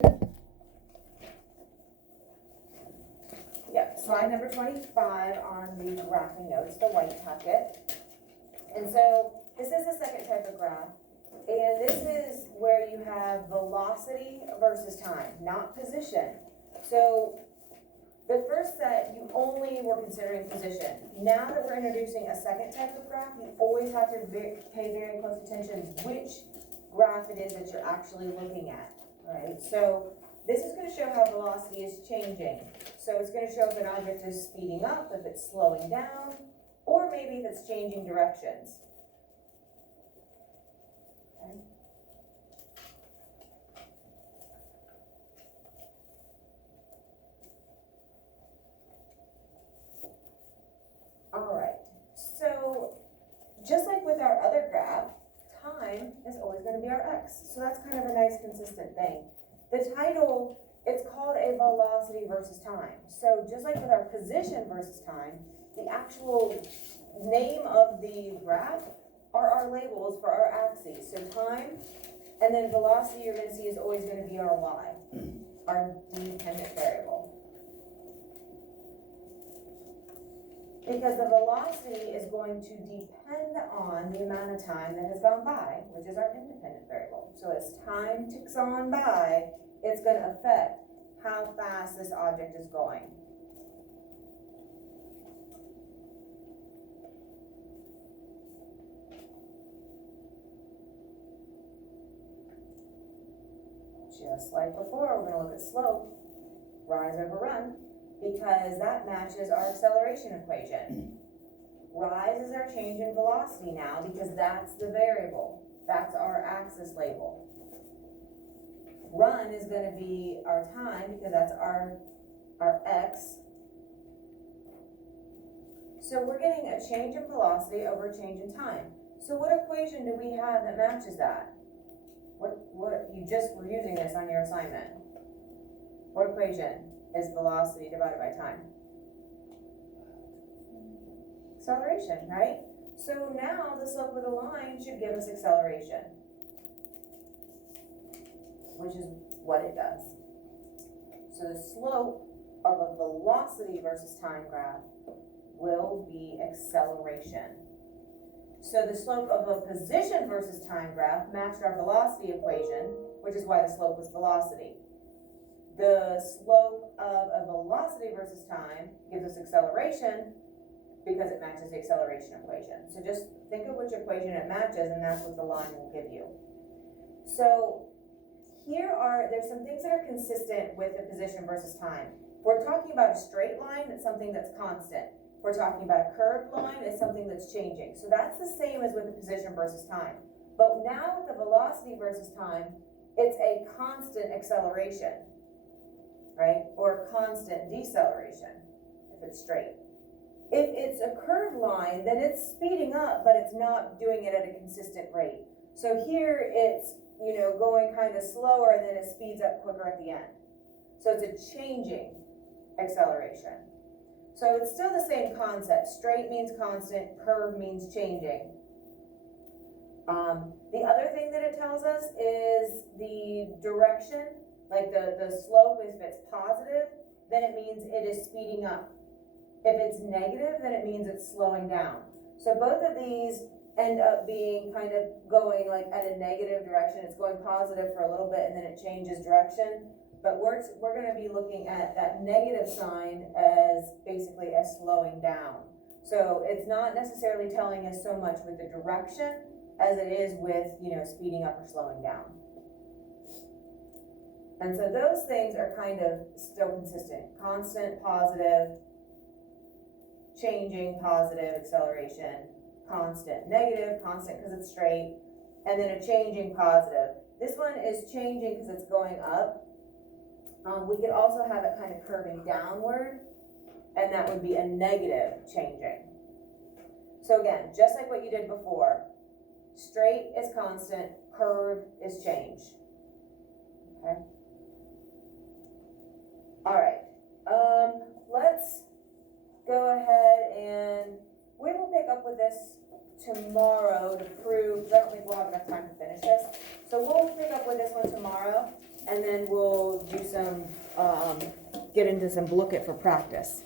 Yep, slide number 25 on the graphing notes, the white packet. And so this is the second type of graph. And this is where you have velocity versus time, not position. So the first set, you only were considering position. Now that we're introducing a second type of graph, you always have to pay very close attention which graph it is that you're actually looking at, right? So this is going to show how velocity is changing. So it's going to show if an object is speeding up, if it's slowing down, or maybe if it's changing directions. Okay. All right, so just like with our other graph, time is always going to be our x. So that's kind of a nice consistent thing. The title, it's called a velocity versus time. So just like with our position versus time, the actual name of the graph are our labels for our axes. So time, and then velocity you're going to see is always going to be our y, our dependent variable. Because the velocity is going to depend on the amount of time that has gone by, which is our independent variable. So as time ticks on by, it's going to affect how fast this object is going. Just like before, we're going to look at slope, rise over run, because that matches our acceleration equation. Rise is our change in velocity now because that's the variable. That's our axis label. Run is going to be our time because that's our x. So we're getting a change in velocity over a change in time. So what equation do we have that matches that? What you just were using this on your assignment. What equation is velocity divided by time? Acceleration, right? So now the slope of the line should give us acceleration, which is what it does. So the slope of a velocity versus time graph will be acceleration. So the slope of a position versus time graph matched our velocity equation, which is why the slope was velocity. The slope of a velocity versus time gives us acceleration because it matches the acceleration equation. So just think of which equation it matches, and that's what the line will give you. So there's some things that are consistent with the position versus time. If we're talking about a straight line, it's something that's constant. If we're talking about a curved line, it's something that's changing. So that's the same as with the position versus time. But now with the velocity versus time, it's a constant acceleration, right? Or a constant deceleration if it's straight. If it's a curved line, then it's speeding up, but it's not doing it at a consistent rate. So here it's, going kind of slower, and then it speeds up quicker at the end. So it's a changing acceleration. So it's still the same concept. Straight means constant, curve means changing. The other thing that it tells us is the direction, like the slope, if it's positive, then it means it is speeding up. If it's negative, then it means it's slowing down. So both of these end up being kind of going like at a negative direction. It's going positive for a little bit and then it changes direction. But we're going to be looking at that negative sign as basically a slowing down. So it's not necessarily telling us so much with the direction as it is with, speeding up or slowing down. And so those things are kind of still consistent. Constant, positive, changing, positive, acceleration, constant, negative, constant because it's straight, and then a changing, positive. This one is changing because it's going up. We could also have it kind of curving downward, and that would be a negative changing. So again, just like what you did before, straight is constant, curve is change. Okay. All right. Let's go ahead and we will pick up with this tomorrow to prove, because I don't think we'll have enough time to finish this. So we'll pick up with this one tomorrow. and then we'll do some, get into some look at for practice.